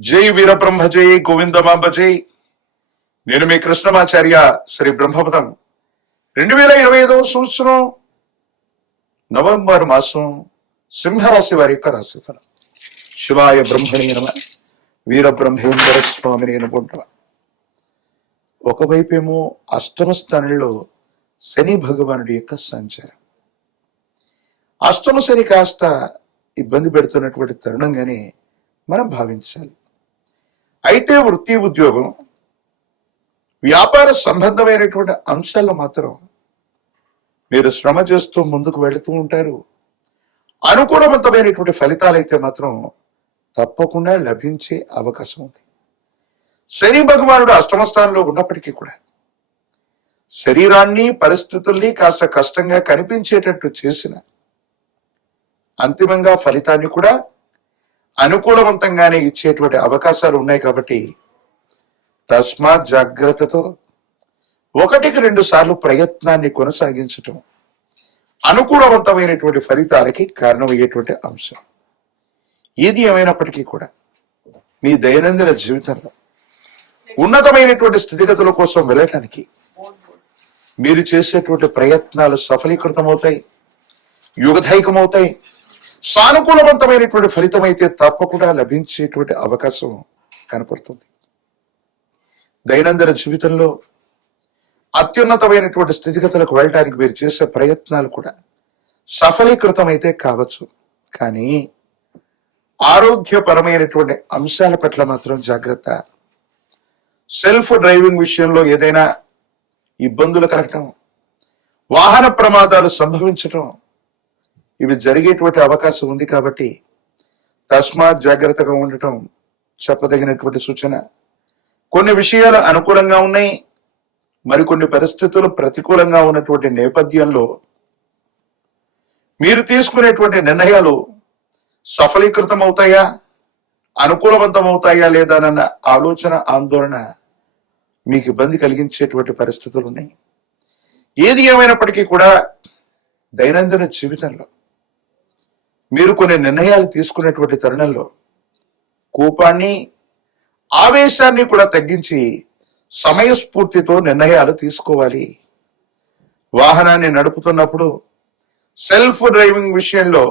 జై వీరబ్రహ్మ జై గోవిందమాంబ జై. నేను మీ కృష్ణమాచార్య శ్రీ బ్రహ్మపదం. రెండు వేల ఇరవై ఐదవ సంవత్సరం నవంబర్ మాసం సింహరాశి వారి యొక్క రాశిఫలం శివాయ బ్రహ్మణి నమ వీరబ్రహ్మేంద్ర స్వామిని అనుకుంటా ఒకవైపేమో అష్టమ స్థానంలో శని భగవానుడి యొక్క సంచారం. అష్టమ శని కాస్త ఇబ్బంది పెడుతున్నటువంటి తరుణంగానే మనం భావించాలి. అయితే వృత్తి ఉద్యోగం వ్యాపార సంబంధమైనటువంటి అంశాల్లో మాత్రం మీరు శ్రమ చేస్తూ ముందుకు వెళుతూ ఉంటారు. అనుకూలవంతమైనటువంటి ఫలితాలు అయితే మాత్రం తప్పకుండా లభించే అవకాశం ఉంది. శని భగవానుడు అష్టమ స్థానంలో ఉన్నప్పటికీ కూడా శరీరాన్ని పరిస్థితుల్ని కాస్త కష్టంగా కనిపించేటట్టు చేసిన అంతిమంగా ఫలితాన్ని కూడా అనుకూలవంతంగానే ఇచ్చేటువంటి అవకాశాలు ఉన్నాయి కాబట్టి తస్మాత్ జాగ్రత్తతో ఒకటికి రెండు సార్లు ప్రయత్నాన్ని కొనసాగించటం అనుకూలవంతమైనటువంటి ఫలితాలకి కారణమయ్యేటువంటి అంశం. ఏది ఏమైనప్పటికీ కూడా మీ దైనందిన జీవితంలో ఉన్నతమైనటువంటి స్థితిగతుల కోసం వెళ్ళటానికి మీరు చేసేటువంటి ప్రయత్నాలు సఫలీకృతమవుతాయి యుగధైకమవుతాయి సానుకూలవంతమైనటువంటి ఫలితం అయితే తప్పకుండా లభించేటువంటి అవకాశం కనపడుతుంది. దైనందిన జీవితంలో అత్యున్నతమైనటువంటి స్థితిగతులకు వెళ్ళటానికి మీరు చేసే ప్రయత్నాలు కూడా సఫలీకృతమైతే కావచ్చు. కానీ ఆరోగ్యపరమైనటువంటి అంశాల పట్ల మాత్రం జాగ్రత్త. సెల్ఫ్ డ్రైవింగ్ విషయంలో ఏదైనా ఇబ్బందులు కలగటం వాహన ప్రమాదాలు సంభవించటం ఇవి జరిగేటువంటి అవకాశం ఉంది కాబట్టి తస్మాత్ జాగ్రత్తగా ఉండటం చెప్పదగినటువంటి సూచన. కొన్ని విషయాలు అనుకూలంగా ఉన్నాయి. మరికొన్ని పరిస్థితులు ప్రతికూలంగా ఉన్నటువంటి నేపథ్యంలో మీరు తీసుకునేటువంటి నిర్ణయాలు సఫలీకృతం అవుతాయా అనుకూలవంతం అవుతాయా లేదానన్న ఆలోచన ఆందోళన మీకు ఇబ్బంది కలిగించేటువంటి పరిస్థితులు ఉన్నాయి. ఏది ఏమైనప్పటికీ కూడా దైనందిన జీవితంలో మీరు కొన్ని నిర్ణయాలు తీసుకునేటువంటి తరుణంలో కోపాన్ని ఆవేశాన్ని కూడా తగ్గించి సమయస్ఫూర్తితో నిర్ణయాలు తీసుకోవాలి. వాహనాన్ని నడుపుతున్నప్పుడు సెల్ఫ్ డ్రైవింగ్ విషయంలో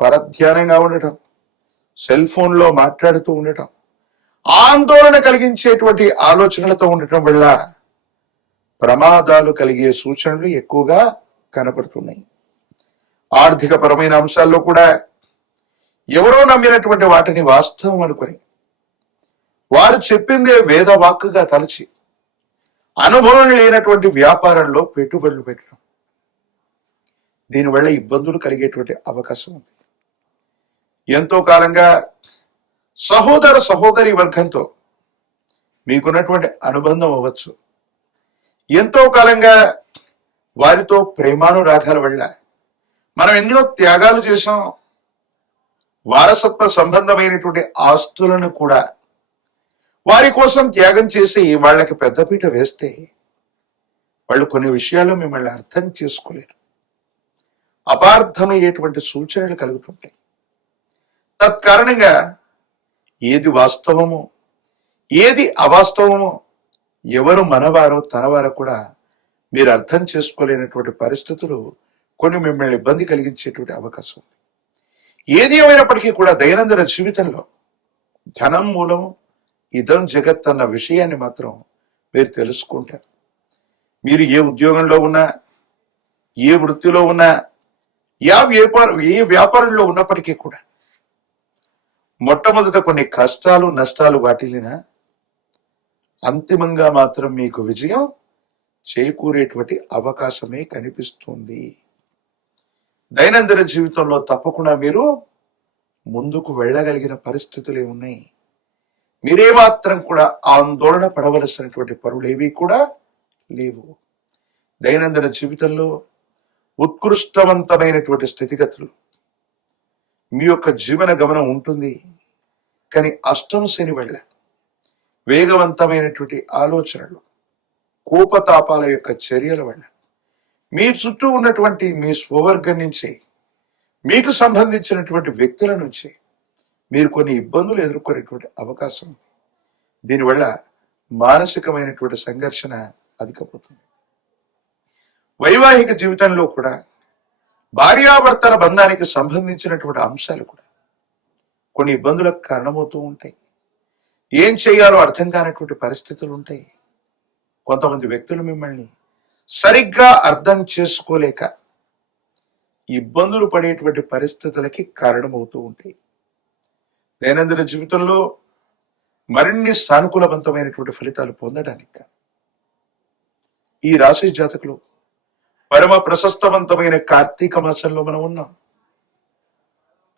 పరధ్యానంగా ఉండటం సెల్ ఫోన్లో మాట్లాడుతూ ఉండటం ఆందోళన కలిగించేటువంటి ఆలోచనలతో ఉండటం వల్ల ప్రమాదాలు కలిగే సూచనలు ఎక్కువగా కనపడుతున్నాయి. ఆర్థిక పరమైన అంశాల్లో కూడా ఎవరో నమ్మినటువంటి వాటిని వాస్తవం అనుకొని వారు చెప్పిందే వేదవాక్కుగా తలచి అనుభవం లేనటువంటి వ్యాపారంలో పెట్టుబడులు పెట్టడం. దీనివల్ల ఇబ్బందులు కలిగేటువంటి అవకాశం ఉంది. ఎంతో కాలంగా సహోదర సహోదరి వర్గంతో మీకున్నటువంటి అనుబంధం అవ్వచ్చు. ఎంతో కాలంగా వారితో ప్రేమానురాగాల వల్ల మనం ఎన్నో త్యాగాలు చేసాం వారసత్వ సంబంధమైనటువంటి ఆస్తులను కూడా వారి కోసం త్యాగం చేసి వాళ్ళకి పెద్దపీట వేస్తే వాళ్ళు కొన్ని విషయాలు మిమ్మల్ని అర్థం చేసుకోలేరు. అపార్థమయ్యేటువంటి సూచనలు కలుగుతుంటాయి. తత్కారణంగా ఏది వాస్తవమో ఏది అవాస్తవమో ఎవరు మనవారో తనవారో కూడా మీరు అర్థం చేసుకోలేనటువంటి పరిస్థితులు కొన్ని మిమ్మల్ని ఇబ్బంది కలిగించేటువంటి అవకాశం ఉంది. ఏది ఏమైనప్పటికీ కూడా దైనందిన జీవితంలో ధనం మూలం ఇదం జగత్ అన్న విషయాన్ని మాత్రం మీరు తెలుసుకుంటారు. మీరు ఏ ఉద్యోగంలో ఉన్నా ఏ వృత్తిలో ఉన్నా యా వ్యాపార ఏ వ్యాపారంలో ఉన్నప్పటికీ కూడా మొట్టమొదట కొన్ని కష్టాలు నష్టాలు వాటిల్లినా అంతిమంగా మాత్రం మీకు విజయం చేకూరేటువంటి అవకాశమే కనిపిస్తుంది. దైనందిన జీవితంలో తప్పకుండా మీరు ముందుకు వెళ్ళగలిగిన పరిస్థితులే ఉన్నాయి మీరేమాత్రం కూడా ఆందోళన పడవలసినటువంటి పనులేవి కూడా లేవు. దైనందిన జీవితంలో ఉత్కృష్టవంతమైనటువంటి స్థితిగతులు. మీ యొక్క జీవన గమనం ఉంటుంది. కానీ అష్టం శని వల్ల వేగవంతమైనటువంటి ఆలోచనలు కోపతాపాల యొక్క చర్యల వల్ల మీ చుట్టూ ఉన్నటువంటి మీ స్వవర్గం నుంచి మీకు సంబంధించినటువంటి వ్యక్తుల నుంచి మీరు కొన్ని ఇబ్బందులు ఎదుర్కొనేటువంటి అవకాశం ఉంది. దీనివల్ల మానసికమైనటువంటి సంఘర్షణ అధికపోతుంది వైవాహిక జీవితంలో కూడా భార్యాభర్తల బంధానికి సంబంధించినటువంటి అంశాలు కూడా కొన్ని ఇబ్బందులకు కారణమవుతూ ఉంటాయి. ఏం చేయాలో అర్థం కానటువంటి పరిస్థితులు ఉంటాయి. కొంతమంది వ్యక్తులు మిమ్మల్ని సరిగ్గా అర్థం చేసుకోలేక ఇబ్బందులు పడేటువంటి పరిస్థితులకి కారణమవుతూ ఉంటాయి. దైనందిన జీవితంలో మరిన్ని సానుకూలవంతమైనటువంటి ఫలితాలు పొందడానికి ఈ రాశి జాతకులు పరమ ప్రశస్తవంతమైన కార్తీక మాసంలో మనం ఉన్నాం.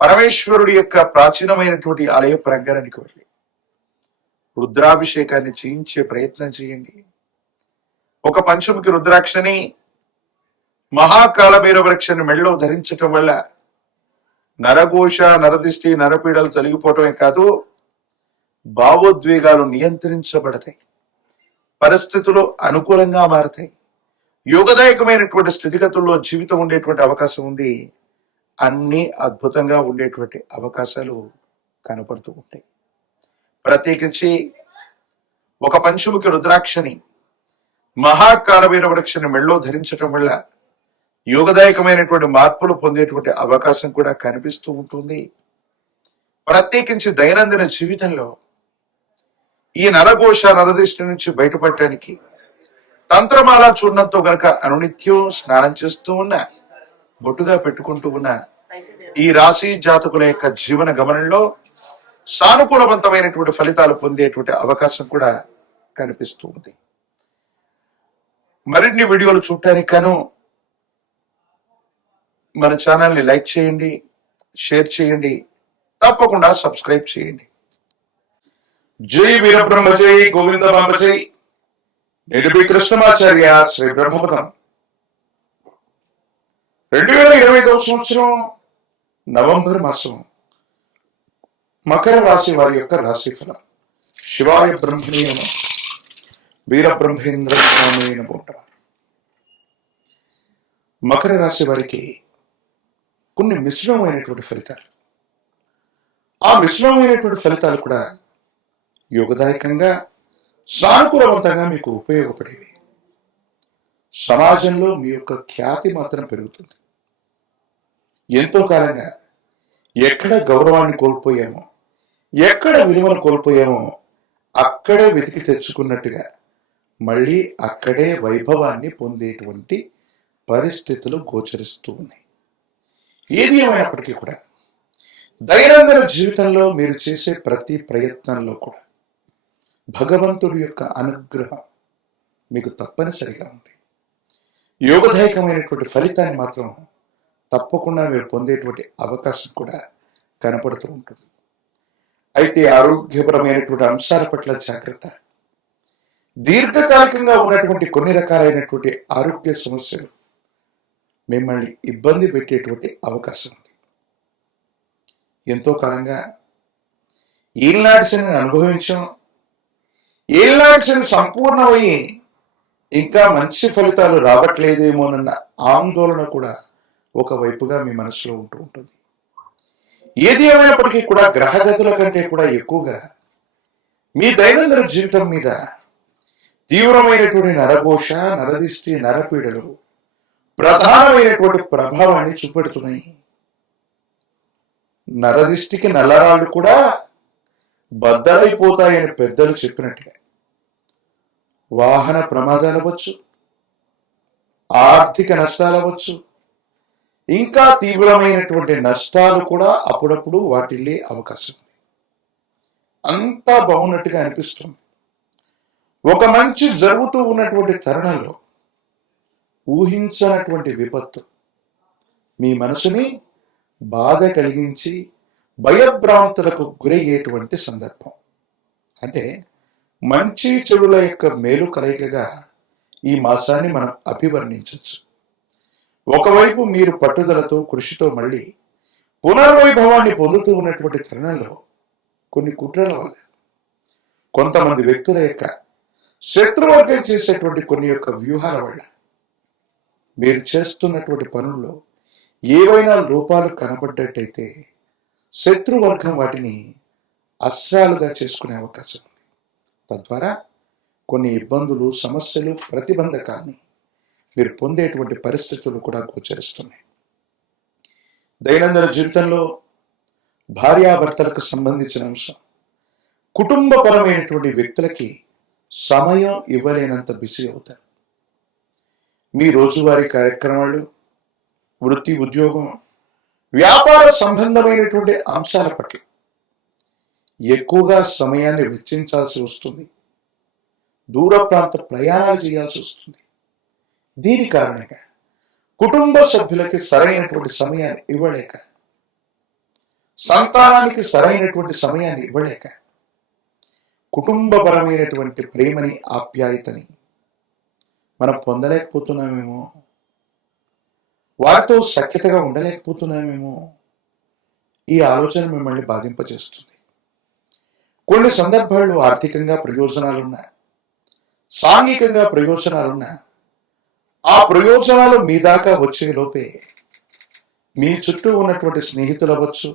పరమేశ్వరుడి యొక్క ప్రాచీనమైనటువంటి ఆలయ ప్రాంగణానికి వెళ్ళి రుద్రాభిషేకాన్ని చేయించే ప్రయత్నం చేయండి. ఒక పంచముఖి రుద్రాక్షని మహాకాలభైర వృక్షని మెళ్ళలో ధరించటం వల్ల నరఘోష నరదిష్టి నరపీడలు తొలగిపోవటమే కాదు భావోద్వేగాలు నియంత్రించబడతాయి. పరిస్థితులు అనుకూలంగా మారతాయి. యోగదాయకమైనటువంటి స్థితిగతుల్లో జీవితం ఉండేటువంటి అవకాశం ఉంది. అన్ని అద్భుతంగా ఉండేటువంటి అవకాశాలు కనపడుతూ ఉంటాయి. ప్రత్యేకించి ఒక పంచముఖి రుద్రాక్షని మహాకాలవీర వృక్షని మెళ్ళో ధరించటం వల్ల యోగదాయకమైనటువంటి మార్పులు పొందేటువంటి అవకాశం కూడా కనిపిస్తూ ఉంటుంది. ప్రత్యేకించి దైనందిన జీవితంలో ఈ నరఘోష నరదృష్టి నుంచి బయటపడటానికి తంత్రమాల చూడడంతో గనక అనునిత్యం స్నానం చేస్తూ ఉన్న బొట్టుగా పెట్టుకుంటూ ఉన్న ఈ రాశి జాతకుల యొక్క జీవన గమనంలో సానుకూలవంతమైనటువంటి ఫలితాలు పొందేటువంటి అవకాశం కూడా కనిపిస్తూ ఉంది. మరిన్ని వీడియోలు చూడటానికి గాను మన ఛానల్ని లైక్ చేయండి షేర్ చేయండి తప్పకుండా సబ్స్క్రైబ్ చేయండి. జై వీరబ్రహ్మ జై గోవిందమాంబ జై. నేటి కృష్ణమాచార్య శ్రీ బ్రహ్మపదం రెండు వేల ఇరవై ఐదవ సంవత్సరం నవంబర్ మాసం. మకర రాశి వారి యొక్క రాశి ఫలం శివాయ బ్రహ్మణీయమం వీరబ్రహ్మేంద్ర స్వామి నమోట మకర రాశి వారికి కొన్ని మిశ్రమమైనటువంటి ఫలితాలు. ఆ మిశ్రమమైనటువంటి ఫలితాలు కూడా యోగదాయకంగా సానుకూలవంతంగా మీకు ఉపయోగపడేవి. సమాజంలో మీ యొక్క ఖ్యాతి మాత్రం పెరుగుతుంది. ఎంతో కాలంగా ఎక్కడ గౌరవాన్ని కోల్పోయామో ఎక్కడ విలువను కోల్పోయామో అక్కడే వెతికి తెచ్చుకున్నట్టుగా మళ్ళీ అక్కడే వైభవాన్ని పొందేటువంటి పరిస్థితులు గోచరిస్తూ ఉన్నాయి. ఏది ఏమైనప్పటికీ కూడా దైనందిన జీవితంలో మీరు చేసే ప్రతి ప్రయత్నంలో కూడా భగవంతుడి యొక్క అనుగ్రహం మీకు తప్పనిసరిగా ఉంది. యోగదాయకమైనటువంటి ఫలితాన్ని మాత్రం తప్పకుండా మీరు పొందేటువంటి అవకాశం కూడా కనపడుతూ ఉంటుంది. అయితే ఆరోగ్యపరమైనటువంటి అంశాల పట్ల జాగ్రత్త దీర్ఘకాలికంగా ఉన్నటువంటి కొన్ని రకాలైనటువంటి ఆరోగ్య సమస్యలు మిమ్మల్ని ఇబ్బంది పెట్టేటువంటి అవకాశం ఉంది. ఎంతో కాలంగా ఈనాటి అనుభవించడం అనుభవించాం. సంపూర్ణమై సంపూర్ణమయ్యి ఇంకా మంచి ఫలితాలు రావట్లేదేమోనన్న ఆందోళన కూడా ఒకవైపుగా మీ మనసులో ఉంటూ ఉంటుంది. ఏది ఏమైనప్పటికీ కూడా గ్రహగతుల కంటే కూడా ఎక్కువగా మీ దైనందిన జీవితం మీద తీవ్రమైనటువంటి నరఘోష నరదిష్టి నరపీడలు ప్రధానమైనటువంటి ప్రభావాన్ని చూపెడుతున్నాయి. నరదిష్టికి నల్లరాళ్ళు కూడా బద్దలైపోతాయని పెద్దలు చెప్పినట్టుగా. వాహన ప్రమాదాలు అవ్వచ్చు ఆర్థిక నష్టాలు అవ్వచ్చు ఇంకా తీవ్రమైనటువంటి నష్టాలు కూడా అప్పుడప్పుడు వాటిల్లే అవకాశం. అంతా బాగున్నట్టుగా అనిపిస్తుంది. ఒక మంచి జరుగుతూ ఉన్నటువంటి తరుణంలో ఊహించనటువంటి విపత్తు మీ మనసుని బాధ కలిగించి భయభ్రాంతులకు గురయ్యేటువంటి సందర్భం. అంటే మంచి చెడుల యొక్క మేలు కలయికగా ఈ మాసాన్ని మనం అభివర్ణించవచ్చు. ఒకవైపు మీరు పట్టుదలతో కృషితో మళ్ళీ పునర్వైభవాన్ని పొందుతూ ఉన్నటువంటి తరుణంలో కొన్ని కుట్రల వల్ల కొంతమంది వ్యక్తుల యొక్క శత్రువర్గం చేసేటువంటి కొన్ని యొక్క వ్యూహాల వల్ల మీరు చేస్తున్నటువంటి పనుల్లో ఏవైనా లోపాలు కనబడ్డట్టయితే శత్రువర్గం వాటిని అస్త్రాలుగా చేసుకునే అవకాశం ఉంది. తద్వారా కొన్ని ఇబ్బందులు సమస్యలు ప్రతిబంధకాన్ని మీరు పొందేటువంటి పరిస్థితులు కూడా గోచరిస్తున్నాయి. దైనందిన జీవితంలో భార్యాభర్తలకు సంబంధించిన అంశం కుటుంబపరమైనటువంటి వ్యక్తులకి సమయం ఇవ్వలేనంత బిజీ అవుతారు. మీ రోజువారీ కార్యక్రమాలు వృత్తి ఉద్యోగం వ్యాపార సంబంధమైనటువంటి అంశాల పట్ల ఎక్కువగా సమయాన్ని వెచ్చించాల్సి వస్తుంది. దూర ప్రాంత ప్రయాణాలు చేయాల్సి వస్తుంది. దీని కారణంగా కుటుంబ సభ్యులకి సరైనటువంటి సమయాన్ని ఇవ్వలేక సంతానానికి సరైనటువంటి సమయాన్ని ఇవ్వలేక కుటుంబపరమైనటువంటి ప్రేమని ఆప్యాయతని మనం పొందలేకపోతున్నామేమో వారితో సఖ్యతగా ఉండలేకపోతున్నామేమో ఈ ఆలోచన మిమ్మల్ని బాధింపజేస్తుంది. కొన్ని సందర్భాల్లో ఆర్థికంగా ప్రయోజనాలున్నా సాంఘికంగా ప్రయోజనాలున్నా ఆ ప్రయోజనాలు మీ దాకా వచ్చే లోపే మీ చుట్టూ ఉన్నటువంటి స్నేహితులు అవ్వచ్చు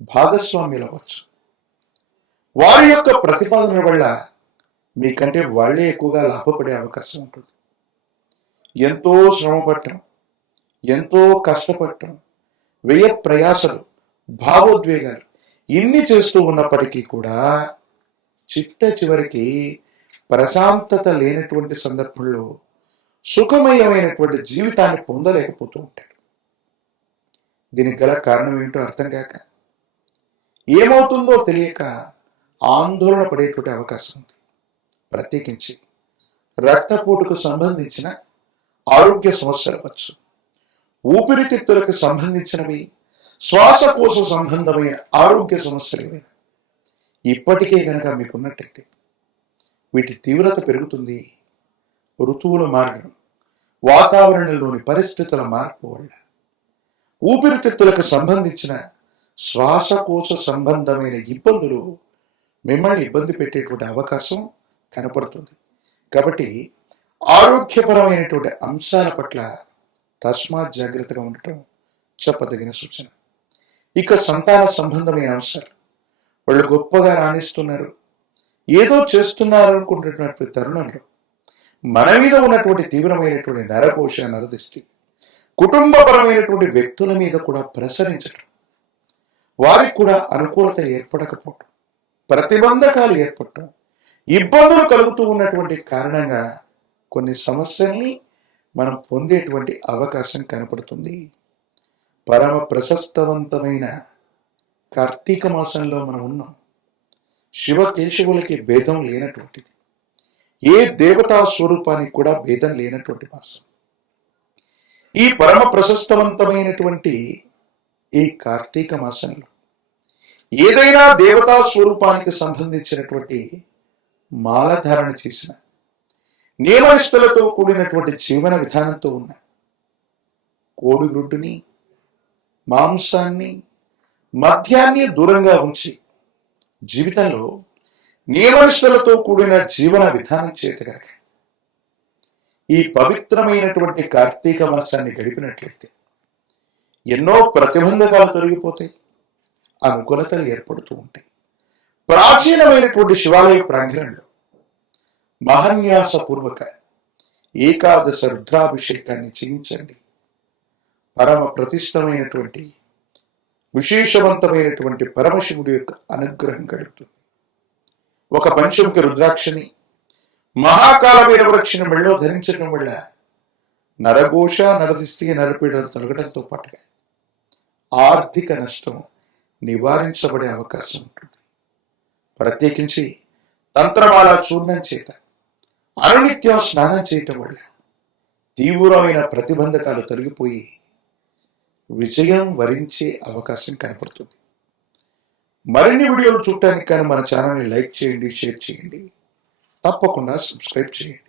భాగస్వామ్యులు అవ్వచ్చు వారి యొక్క ప్రతిపాదన వల్ల మీకంటే వాళ్ళే ఎక్కువగా లాభపడే అవకాశం ఉంటుంది. ఎంతో శ్రమ పట్టడం ఎంతో కష్టపడటం వ్యయ ప్రయాసలు భావోద్వేగాలు ఇన్ని చేస్తూ ఉన్నప్పటికీ కూడా చిట్ట చివరికి ప్రశాంతత లేనటువంటి సందర్భంలో సుఖమయమైనటువంటి జీవితాన్ని పొందలేకపోతూ ఉంటాడు. దీనికి గల కారణం ఏంటో అర్థం కాక ఏమవుతుందో తెలియక ఆందోళన పడేటువంటి అవకాశం ఉంది. ప్రత్యేకించి రక్తపోటుకు సంబంధించిన ఆరోగ్య సమస్యలు వచ్చు ఊపిరితిత్తులకు సంబంధించినవి శ్వాసకోశ సంబంధమైన ఆరోగ్య సమస్యలు ఏవైనా ఇప్పటికే కనుక మీకున్నట్టయితే వీటి తీవ్రత పెరుగుతుంది. ఋతువులు మారడం వాతావరణంలోని పరిస్థితుల మార్పు వల్ల ఊపిరితిత్తులకు సంబంధించిన శ్వాసకోశ సంబంధమైన ఇబ్బందులు మిమ్మల్ని ఇబ్బంది పెట్టేటువంటి అవకాశం కనపడుతుంది. కాబట్టి ఆరోగ్యపరమైనటువంటి అంశాల పట్ల తస్మాత్ జాగ్రత్తగా ఉండటం చెప్పదగిన సూచన. ఇక సంతాన సంబంధమైన అంశాలు. వాళ్ళు గొప్పగా రాణిస్తున్నారు. ఏదో చేస్తున్నారు అనుకుంటున్నటువంటి తరుణంలో మన మీద ఉన్నటువంటి తీవ్రమైనటువంటి నరకోశ నరదిష్టి కుటుంబపరమైనటువంటి వ్యక్తుల మీద కూడా ప్రసరించడం వారికి కూడా అనుకూలత ఏర్పడకపోవడం ప్రతిబంధకాలు ఏర్పడటం ఇబ్బందులు కలుగుతూ ఉన్నటువంటి కారణంగా కొన్ని సమస్యల్ని మనం పొందేటువంటి అవకాశం కనపడుతుంది. పరమ ప్రశస్తవంతమైన కార్తీక మాసంలో మనం ఉన్నాం. శివకేశవులకి భేదం లేనటువంటిది. ఏ దేవతా స్వరూపానికి కూడా భేదం లేనటువంటి మాసం. ఈ పరమ ప్రశస్తవంతమైనటువంటి ఈ కార్తీక మాసంలో ఏదైనా దేవతా స్వరూపానికి సంబంధించినటువంటి మాలధారణ చేసిన నియమనిష్టలతో కూడినటువంటి జీవన విధానంతో ఉన్న కోడిగుడ్డుని మాంసాన్ని మద్యాన్ని దూరంగా ఉంచి జీవితంలో నియమనిష్టలతో కూడిన జీవన విధానం చేతగా ఈ పవిత్రమైనటువంటి కార్తీక మాసాన్ని గడిపినట్లయితే ఎన్నో ప్రతిబంధకాలు తొలగిపోతాయి. అనుకూలతలు ఏర్పడుతూ ఉంటాయి. ప్రాచీనమైనటువంటి శివాలయ ప్రాంగణంలో మహన్యాసపూర్వక ఏకాదశ రుద్రాభిషేకాన్ని చేయించండి. పరమ ప్రతిష్టమైనటువంటి విశేషవంతమైనటువంటి పరమశివుడి యొక్క అనుగ్రహం కలుగుతుంది. ఒక పంచముఖి రుద్రాక్షని మహాకాలమైన వృక్షని మెళ్ళో ధరించడం వల్ల నరఘోష నరదిష్టి నరపీడలు తొలగడంతో పాటుగా ఆర్థిక నష్టం నివారించబడే అవకాశం ఉంటుంది. ప్రత్యేకించి తంత్రమాల చూర్ణం చేత అనునిత్యం స్నానం చేయటం వల్ల తీవ్రమైన ప్రతిబంధకాలు తొలగిపోయి విజయం వరించే అవకాశం కనపడుతుంది. మరిన్ని వీడియోలు చూడటానికి కానీ మన ఛానల్ని లైక్ చేయండి షేర్ చేయండి. తప్పకుండా సబ్స్క్రైబ్ చేయండి.